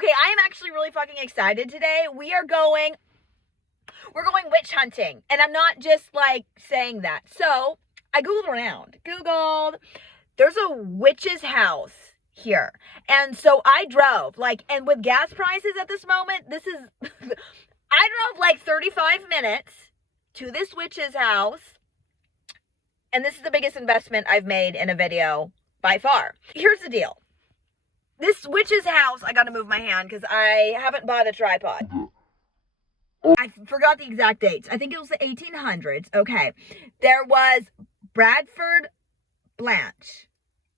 Okay, I am actually really fucking excited today. We're going witch hunting. And I'm not just like saying that. So I Googled around. There's a witch's house here. And so I drove, and with gas prices at this moment, I drove like 35 minutes to this witch's house. And this is the biggest investment I've made in a video by far. Here's the deal. This witch's house, I gotta move my hand because I haven't bought a tripod. I forgot the exact dates. I think it was the 1800s. Okay. There was Bradford Blanche.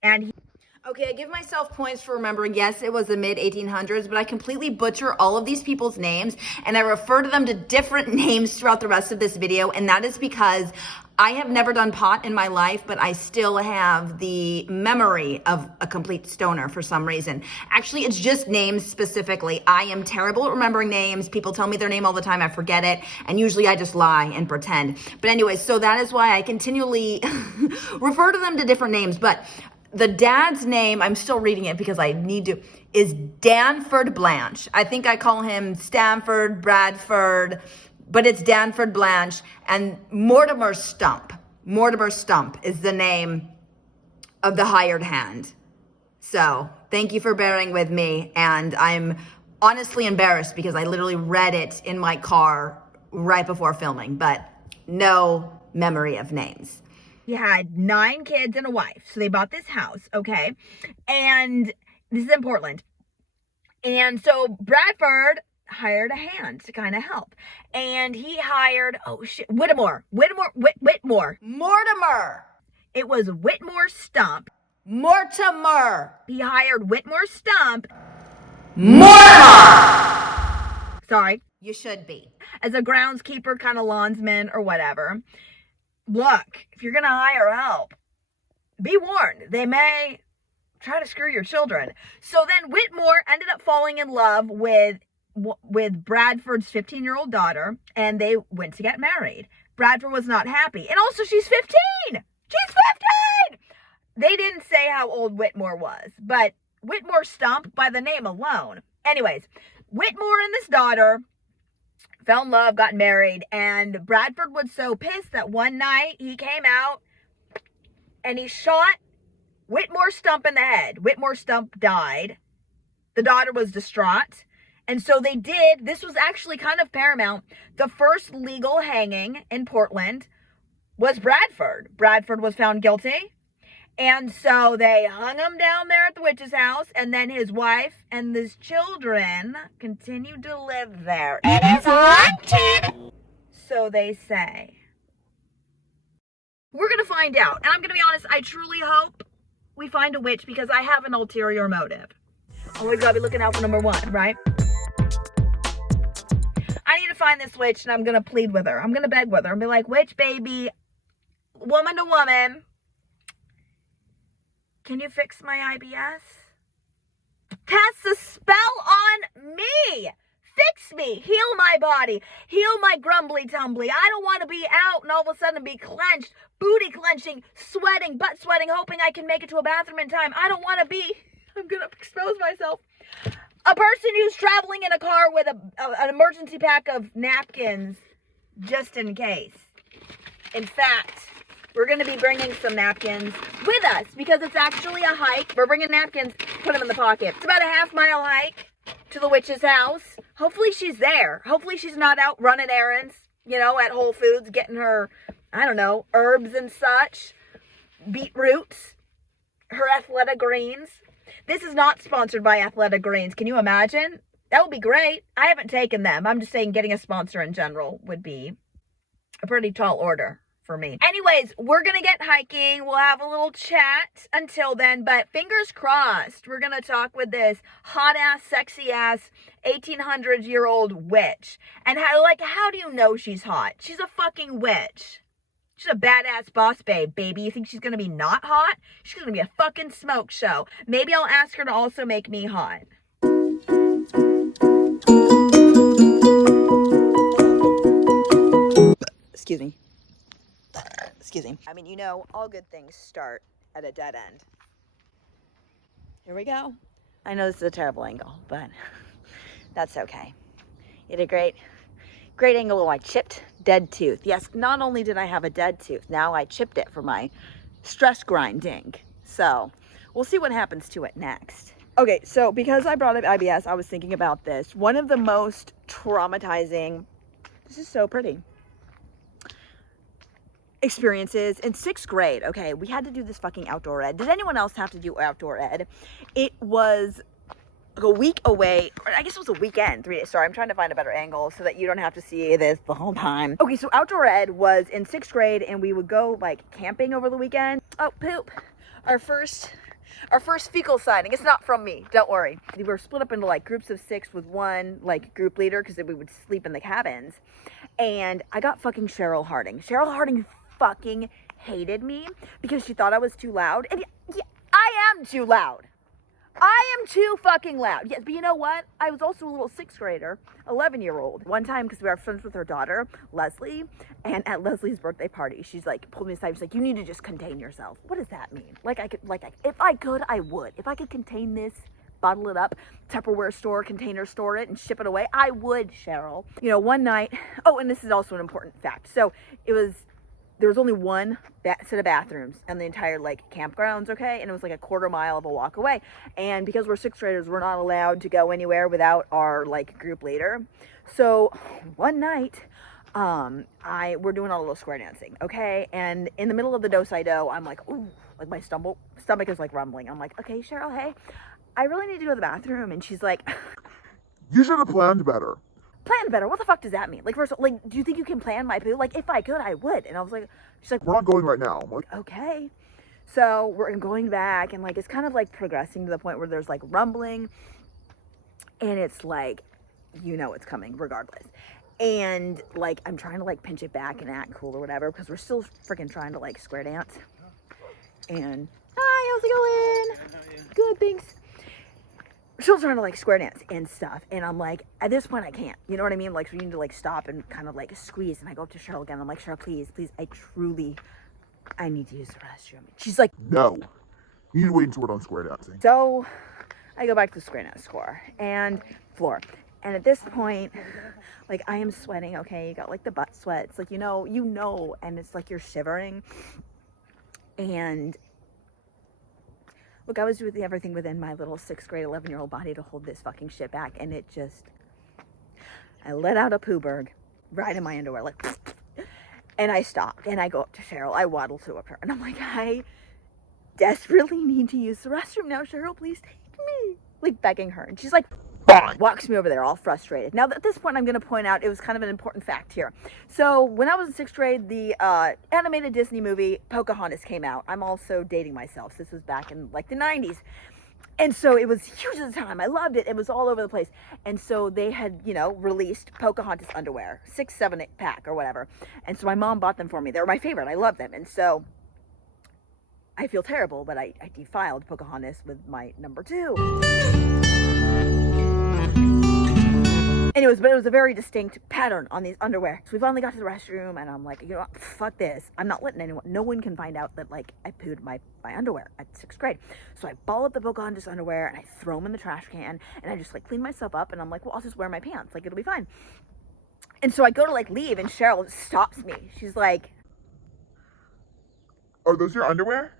Okay, I give myself points for remembering, yes, it was the mid-1800s, but I completely butcher all of these people's names, and I refer to them to different names throughout the rest of this video, and that is because I have never done pot in my life, but I still have the memory of a complete stoner for some reason. Actually, it's just names specifically. I am terrible at remembering names. People tell me their name all the time. I forget it, and usually I just lie and pretend. But anyway, so that is why I continually refer to them to different names, but the dad's name, I'm still reading it because I need to, is Danford Blanche. I think I call him Stanford, Bradford, but it's Danford Blanche. And Mortimer Stump. Mortimer Stump is the name of the hired hand. So thank you for bearing with me. And I'm honestly embarrassed because I literally read it in my car right before filming, but no memory of names. He had 9 kids and a wife. So they bought this house, okay? And this is in Portland. And so Bradford hired a hand to kind of help. And he hired, Mortimer. It was Whitmore Stump. Mortimer. He hired Whitmore Stump. Mortimer! Sorry. You should be. As a groundskeeper, kind of lawnsman or whatever. Look, if you're going to hire help, be warned. They may try to screw your children. So then Whitmore ended up falling in love with Bradford's 15-year-old daughter, and they went to get married. Bradford was not happy. And also, she's 15! She's 15! They didn't say how old Whitmore was, but Whitmore Stump by the name alone. Anyways, Whitmore and this daughter fell in love, got married, and Bradford was so pissed that one night he came out and he shot Whitmore Stump in the head. Whitmore Stump died. The daughter was distraught. And so this was actually kind of paramount. The first legal hanging in Portland was Bradford. Bradford was found guilty. And so they hung him down there at the witch's house, and then his wife and his children continued to live there. It is haunted! So they say. We're going to find out. And I'm going to be honest, I truly hope we find a witch because I have an ulterior motive. Always got to be looking out for number 1, right? I need to find this witch, and I'm going to plead with her. I'm going to beg with her and be like, witch baby, woman to woman, can you fix my IBS? Cast a spell on me. Fix me. Heal my body. Heal my grumbly tumbly. I don't want to be out and all of a sudden be clenched, booty clenching, sweating, butt sweating, hoping I can make it to a bathroom in time. I don't want to be, I'm going to expose myself, a person who's traveling in a car with an emergency pack of napkins just in case. In fact, we're going to be bringing some napkins with us because it's actually a hike. We're bringing napkins, put them in the pocket. It's about a half-mile hike to the witch's house. Hopefully she's there. Hopefully she's not out running errands, at Whole Foods, getting her, herbs and such, beetroots, her athletic greens. This is not sponsored by Athletic Greens. Can you imagine? That would be great. I haven't taken them. I'm just saying getting a sponsor in general would be a pretty tall order for me. Anyways, we're going to get hiking. We'll have a little chat until then, but fingers crossed, we're going to talk with this hot-ass, sexy-ass 1800-year-old witch. And how do you know she's hot? She's a fucking witch. She's a badass boss babe, baby. You think she's going to be not hot? She's going to be a fucking smoke show. Maybe I'll ask her to also make me hot. Excuse me. I mean, all good things start at a dead end. Here we go. I know this is a terrible angle, but That's okay. You had a great angle. Oh, I chipped dead tooth. Yes, not only did I have a dead tooth, now I chipped it for my stress grinding. So we'll see what happens to it next. Okay, so because I brought up IBS, I was thinking about this. One of the most traumatizing, this is so pretty, experiences in 6th grade. Okay, we had to do this fucking outdoor ed. Did anyone else have to do outdoor ed? It was a week away, or I guess it was a weekend, 3 days. Sorry, I'm trying to find a better angle so that you don't have to see this the whole time. Okay, so outdoor ed was in 6th grade, and we would go like camping over the weekend. Oh, poop. Our first fecal sighting. It's not from me, don't worry. We were split up into like groups of 6 with one like group leader because we would sleep in the cabins. And I got fucking Cheryl Harding. Cheryl Harding fucking hated me because she thought I was too loud. And yeah, I am too loud. I am too fucking loud. Yes, but you know what? I was also a little 6th grader, 11-year-old. One time, because we were friends with her daughter, Leslie, and at Leslie's birthday party, she's like, pulled me aside, she's like, you need to just contain yourself. What does that mean? If I could, I would. If I could contain this, bottle it up, Tupperware store, container store it, and ship it away, I would, Cheryl. You know, one night, oh, and this is also an important fact. So there was only one set of bathrooms in the entire like campgrounds, okay? And it was like a quarter mile of a walk away. And because we're 6th graders, we're not allowed to go anywhere without our like group leader. So one night, we're doing a little square dancing, okay? And in the middle of the do-si-do, I'm like, ooh, like my stomach is like rumbling. I'm like, okay, Cheryl, hey, I really need to go to the bathroom. And she's like, you should have planned better. Plan better? What the fuck does that mean? Like, first, like, do you think you can plan my poo? Like, if I could, I would. And I was like, she's like, we're not going right now. I'm like, okay. So we're going back, and like, it's kind of like progressing to the point where there's like rumbling, and it's like, you know, it's coming regardless. And like, I'm trying to like pinch it back and act cool or whatever, because we're still freaking trying to like square dance. And hi, how's it going? Good, thanks. Still trying to like square dance and stuff, and I'm like, at this point I can't, you know what I mean? Like, so you need to like stop and kind of like squeeze. And I go up to Cheryl again. I'm like, Cheryl, please, I need to use the restroom. She's like, no, you need to wait until we're done square dancing. So I go back to the square dance floor, and at this point, like, I am sweating. Okay, you got like the butt sweat. It's like, you know, and it's like you're shivering. And look, I was doing everything within my little 6th grade, 11-year-old body to hold this fucking shit back. And it just, I let out a poo berg right in my underwear, like, and I stopped. And I go up to Cheryl. I waddle to her. And I'm like, I desperately need to use the restroom now. Cheryl, please take me. Like, begging her. And she's like, Fine. Walks me over there all frustrated. Now, at this point, I'm going to point out, it was kind of an important fact here. So when I was in 6th grade, the animated Disney movie Pocahontas came out. I'm also dating myself. This was back in like the 90s. And so it was huge at the time. I loved it. It was all over the place. And so they had, you know, released Pocahontas underwear, 6, 7, 8 pack or whatever. And so my mom bought them for me. They were my favorite. I love them. And so I feel terrible, but I defiled Pocahontas with my number 2. Anyways, but it was a very distinct pattern on these underwear. So we finally got to the restroom, and I'm like, you know what, fuck this. I'm not letting anyone, no one can find out that, like, I pooed my underwear at 6th grade. So I ball up the Pocahontas underwear, and I throw them in the trash can, and I just, like, clean myself up, and I'm like, well, I'll just wear my pants. Like, it'll be fine. And so I go to, like, leave, and Cheryl stops me. She's like, are those your underwear?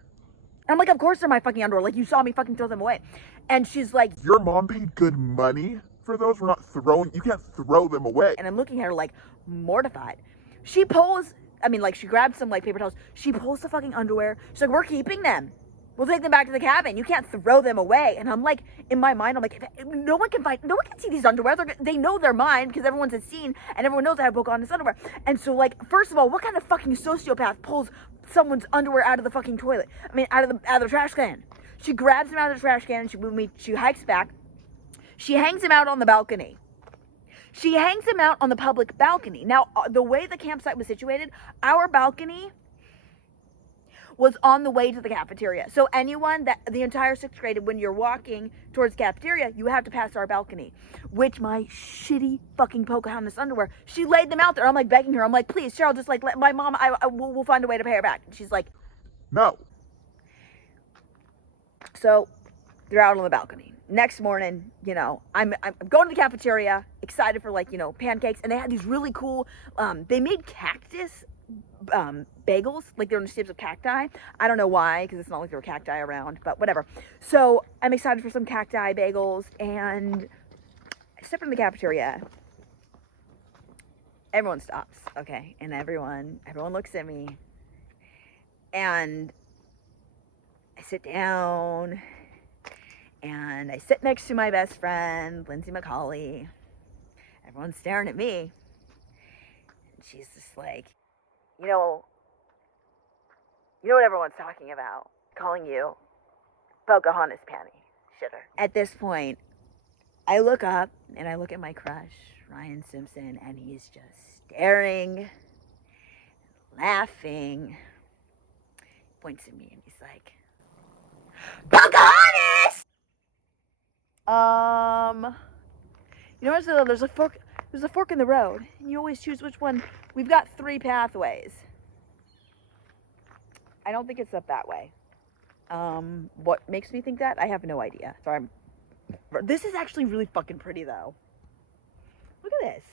And I'm like, of course they're my fucking underwear. Like, you saw me fucking throw them away. And she's like, your mom paid good money for those? We're not throwing, you can't throw them away. And I'm looking at her like mortified. She pulls, I mean, like, she grabs some like paper towels. She pulls the fucking underwear. She's like, we're keeping them. We'll take them back to the cabin. You can't throw them away. And I'm like, in my mind, I'm like, no one can see these underwear. They know they're mine because everyone's seen, and everyone knows I have Pocahontas underwear. And so, like, first of all, what kind of fucking sociopath pulls someone's underwear out of the fucking toilet? I mean, out of the trash can. She grabs them out of the trash can, and she hikes back. She hangs him out on the balcony. She hangs him out on the public balcony. Now, the way the campsite was situated, our balcony was on the way to the cafeteria. So anyone that the entire 6th grade, when you're walking towards the cafeteria, you have to pass our balcony, which my shitty fucking Pocahontas underwear, she laid them out there. I'm like begging her. I'm like, please, Cheryl, just like let my mom, we'll find a way to pay her back. And she's like, no. So they're out on the balcony. next morning, you know, I'm going to the cafeteria, excited for like, you know, pancakes, and they had these really cool, they made cactus bagels, like they're in the shapes of cacti. I don't know why, because it's not like there were cacti around, but whatever. So I'm excited for some cacti bagels, and I step in the cafeteria. Everyone stops, okay, and everyone looks at me, and I sit down, and I sit next to my best friend, Lindsay McCauley. Everyone's staring at me, and she's just like, you know what everyone's talking about, calling you Pocahontas panty shitter. At this point, I look up and I look at my crush, Ryan Simpson, and he's just staring, laughing. He points at me and he's like, Pocahontas! You know what? There's a fork in the road, and you always choose which one. We've got 3 pathways. I don't think it's up that way. What makes me think that? I have no idea. So this is actually really fucking pretty though. Look at this.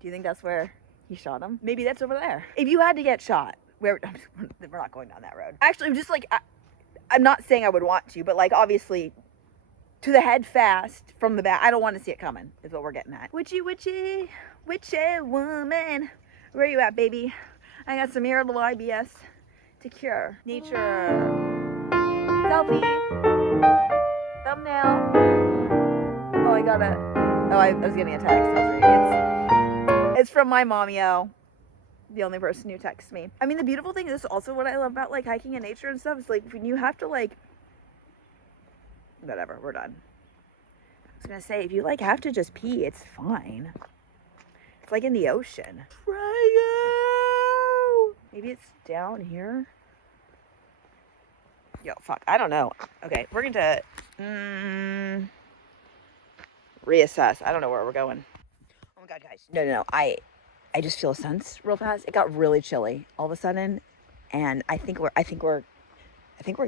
Do you think that's where he shot him? Maybe that's over there. If you had to get shot, we're not going down that road. Actually, I'm just like, I'm not saying I would want to, but like obviously to the head fast from the back. I don't want to see it coming is what we're getting at. Witchy woman. Where you at, baby? I got some irritable IBS to cure. Nature. Selfie. Thumbnail. Oh, I was getting a text. I was reading it. It's from my mommy-o. The only person who texts me. I mean, the beautiful thing is also what I love about like hiking in nature and stuff is like when you have to like, whatever, we're done. I was gonna say, if you like have to just pee, it's fine. It's like in the ocean. Maybe it's down here. Yo, fuck, I don't know. Okay, we're going to reassess. I don't know where we're going. Oh my god, guys. No. I just feel a sense real fast. It got really chilly all of a sudden, and I think we're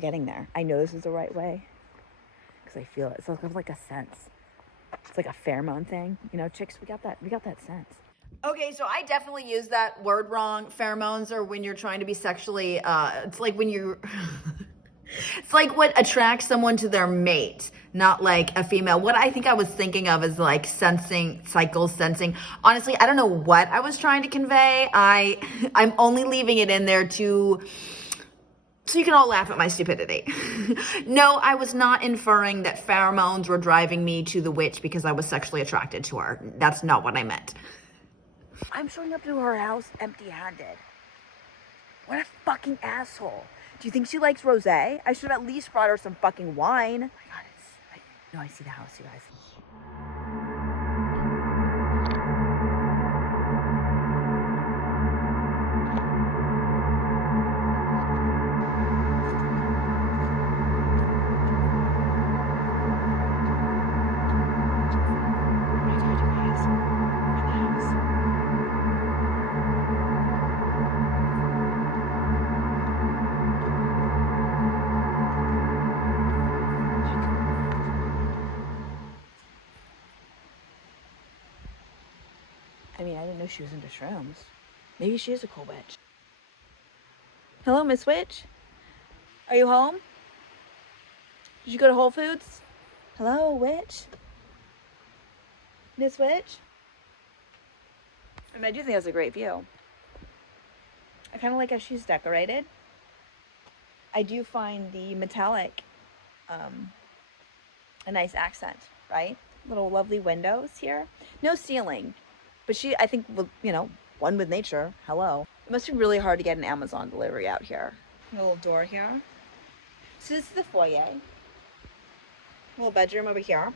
getting there. I know this is the right way because I feel it. It's like a sense. It's like a pheromone thing, you know, chicks. We got that sense. Okay, so I definitely use that word wrong. Pheromones are when you're trying to be sexually, it's like when you, it's like what attracts someone to their mate, not like a female. What I think I was thinking of is like sensing, cycle sensing. Honestly, I don't know what I was trying to convey. I'm only leaving it in there so you can all laugh at my stupidity. No, I was not inferring that pheromones were driving me to the witch because I was sexually attracted to her. That's not what I meant. I'm showing up to her house empty-handed. What a fucking asshole. Do you think she likes rosé? I should have at least brought her some fucking wine. Oh my god, I see the house, you guys. I mean, I didn't know she was into shrooms. Maybe she is a cool witch. Hello, Miss Witch? Are you home? Did you go to Whole Foods? Hello, witch? Miss Witch? I mean, I do think that's a great view. I kind of like how she's decorated. I do find the metallic a nice accent, right? Little lovely windows here. No ceiling. But I think, you know, one with nature. Hello. It must be really hard to get an Amazon delivery out here. A little door here. So this is the foyer. Little bedroom over here.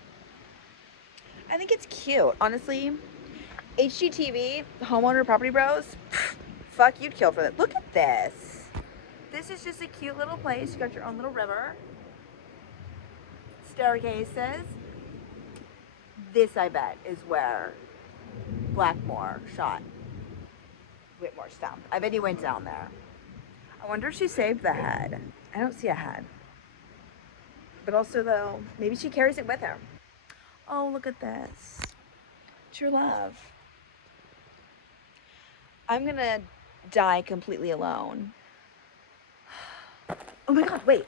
I think it's cute. Honestly, HGTV, Homeowner Property Bros, fuck, you'd kill for that. Look at this. This is just a cute little place. You got your own little river. Staircases. This, I bet, is where Blackmore shot Whitmore's stump. I bet he went down there. I wonder if she saved the head. I don't see a head. But also, though, maybe she carries it with her. Oh, look at this. True love. I'm gonna die completely alone. Oh my god, wait.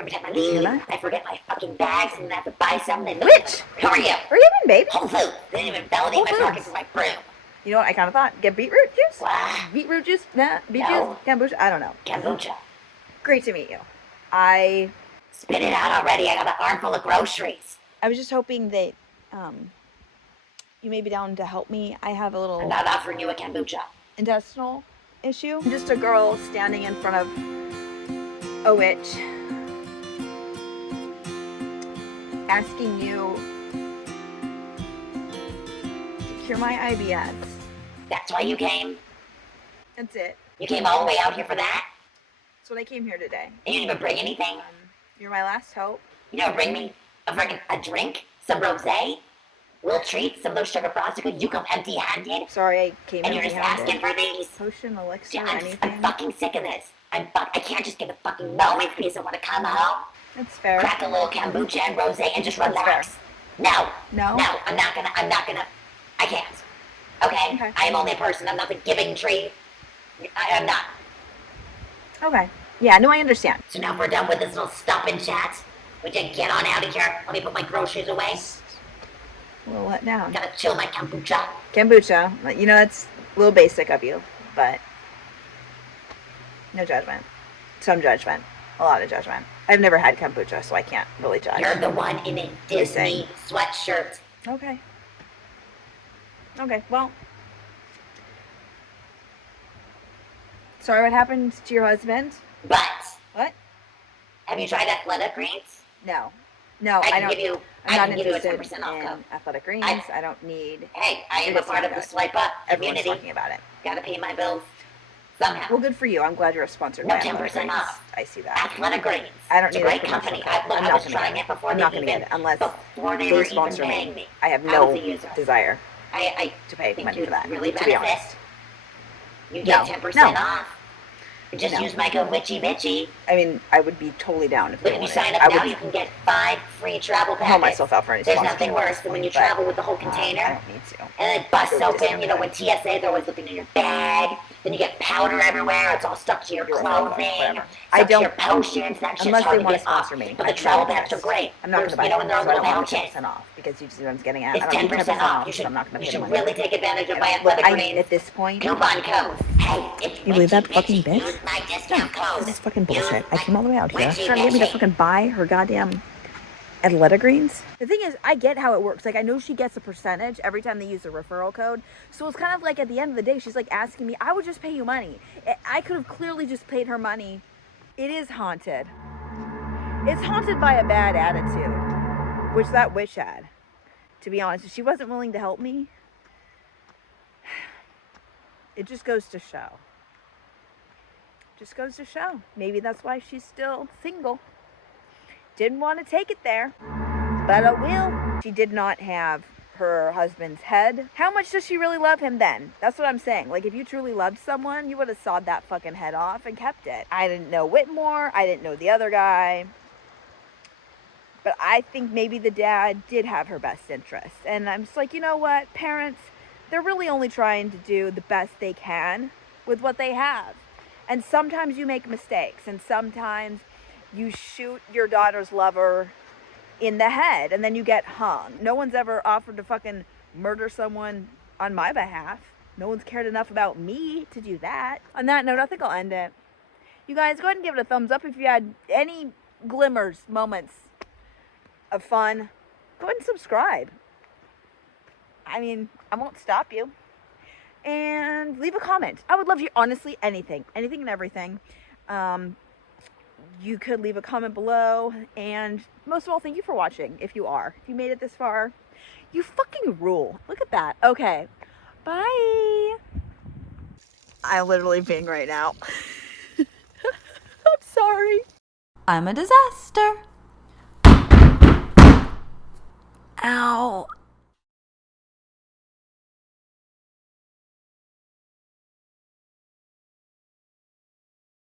Every time I leave, I forget my fucking bags and I have to buy something. Which? Who are you? Where you been, babe? Whole Foods. They didn't even validate my Whole pockets Foods. with my broom. You know what I kind of thought? Get beetroot juice? Wow. Beetroot juice? Nah, beetroot No. juice? Kombucha? I don't know. Kombucha. Great to meet you. I Spit it out already. I got an armful of groceries. was just hoping that you may be down to help me. I have a I'm little not offering you a kombucha. intestinal issue. I'm just a girl standing in front of a witch asking you to cure my IBS. That's why you came? That's it. You came all the way out here for that? That's what I came here today. And you didn't even bring anything? You're my last hope. You never bring me a drink? Some rosé? Little treats? Some of those sugar frosted goods? You come empty-handed? Sorry I came And you're just asking for these? Potion, elixir, Yeah, anything. I'm fucking sick of this. I can't just get a fucking moment piece. I want to come home, That's fair. crack a little kombucha and rosé and just That's relax. No. No? No, I'm not gonna, I can't. Okay? Okay. I am only a person. I'm not the giving tree. I'm not. Okay. Yeah, no, I understand. So now we're done with this little stop and chat. We can get on out of here. Let me put my groceries away. A little let down. Gotta chill my kombucha. Kombucha. You know, that's a little basic of you, but no judgment. Some judgment. A lot of judgment. I've never had kombucha, so I can't really judge. You're the one in a Disney sweatshirt. Okay. Okay, well. Sorry what happened to your husband? But, What? have you tried athletic greens? No. No, I I can don't. give you, I'm not I can give you a interested 10% off in code. athletic greens. I don't need. Hey, I am It a is part not of the good. swipe up Everyone's community. talking about it. Gotta pay my bills somehow. Well, good for you. I'm glad you're sponsored No by Athletic 10% Greens. off. I see that. Athletic greens. I don't It's a need great a company. promotional code. I I'm was not gonna trying get it before I'm they not gonna even, get it unless before they they were even sponsor paying me. me. I have I no was a user. desire I to pay think money you'd for that. really To be benefit. honest. You get No. 10% No. off. Just No. use my code Witchy Bitchy. I mean, I would be totally down if But they if you wanted sign it. up I now, would you can get 5 free travel packets. hold myself out for any There's sponsorship nothing at worse this than when point, you but, travel with the whole I container. don't need to. And it busts Go to open, you know, when Disneyland. TSA, they're always looking in your bag. Then you get powder everywhere. It's all stuck to your You're right, clothing. whatever. Stuck I to your don't- potions. That shit's Unless hard they to want to get off. sponsor me. But I the can travel buy packs are this. great. I'm not going to buy You know, them, when they're so I little don't want pouches. 10% off because you see what I'm getting at. It's I don't need 10% 10% off. off You because should, I'm not going you to pay the should money. really take advantage of my Look, athletic greens. at this point, Coupon code. Hey, it's You believe that Witchy fucking Bitchy. bitch? Use my discount code. this is fucking bullshit. Use I came all the way out here. Witchy She's trying to get me to Bitchy. fucking buy her goddamn athletic greens. The thing is, I get how it works. Like, I know she gets a percentage every time they use a referral code. So it's kind of like at the end of the day, she's like asking me, I would just pay you money. I could have clearly just paid her money. It is haunted. It's haunted by a bad attitude, which that witch had. To be honest, if she wasn't willing to help me, it just goes to show. Just goes to show. Maybe that's why she's still single. Didn't want to take it there, but I will. She did not have her husband's head. How much does she really love him then? That's what I'm saying. Like, if you truly loved someone, you would have sawed that fucking head off and kept it. I didn't know Whitmore. I didn't know the other guy. But I think maybe the dad did have her best interest. And I'm just like, you know what? Parents, they're really only trying to do the best they can with what they have. And sometimes you make mistakes. And sometimes you shoot your daughter's lover in the head and then you get hung. No one's ever offered to fucking murder someone on my behalf. No one's cared enough about me to do that. On that note, I think I'll end it. You guys, go ahead and give it a thumbs up if you had any glimmers, moments of fun. Go ahead and subscribe. I mean, I won't stop you. And leave a comment. I would love you, honestly, anything and everything. You could leave a comment below. And most of all, thank you for watching. If you made it this far, you fucking rule. Look at that. Okay. Bye. I'm literally peeing right now. I'm sorry. I'm a disaster. Ow.